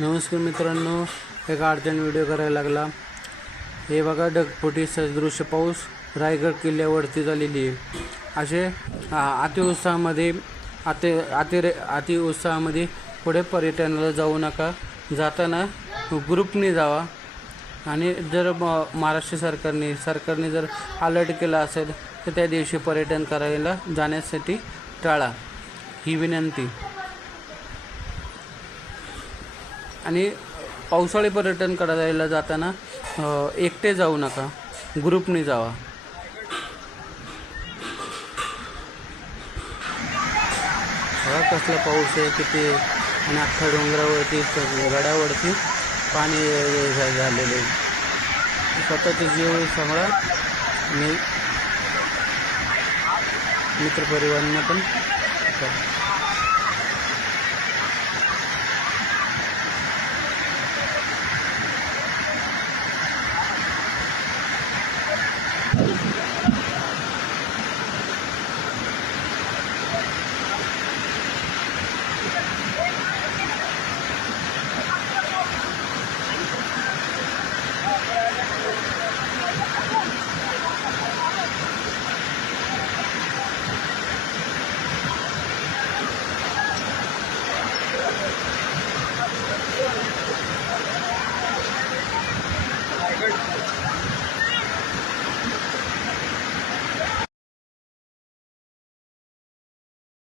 नमस्कार मित्रांनो एक अडचण व्हिडिओ करायला लागला. हे बघा ढगफुटी सदृश्य पाऊस रायगड किल्ल्यावरती झालेली आहे. असे अतिउत्साहामध्ये अति अति अतिउत्साहामध्ये पुढे पर्यटनाला जाऊ नका. जाताना ग्रुपने जावा. आणि जर म- महाराष्ट्र सरकारने सरकारने जर अलर्ट केला असेल तर त्या दिवशी पर्यटन करायला जाण्यासाठी टाळा. ही विनंती. आणि पावसाळी पर्यटन करायला जाताना एकटे जाऊ नका. ग्रुपने जावा. कसला पाऊस आहे किती आणि अख्ख्या डोंगरावरती गडावरती पाणी झा- झालेलं आहे. स्वतःचे जीव सांभाळा. आणि मित्रपरिवारांना पण